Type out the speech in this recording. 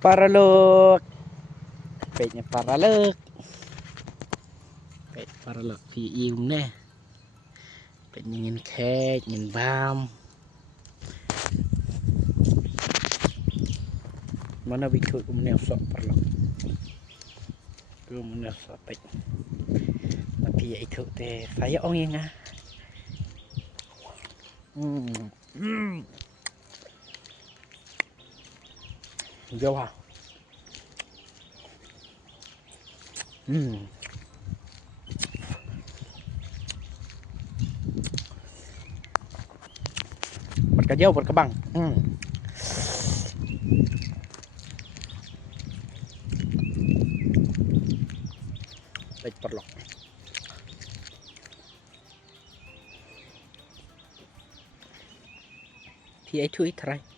Paralog Pednya paralog Ped paralog Pi im nè Ped nhìn khe nhìn bam Mana bikut kemudian sok paralog Kemudian sok ped Tapi ya itu teh saya ongin ah Jauh ah Berkajau berkembang Baik perlok Thì ấy thui thay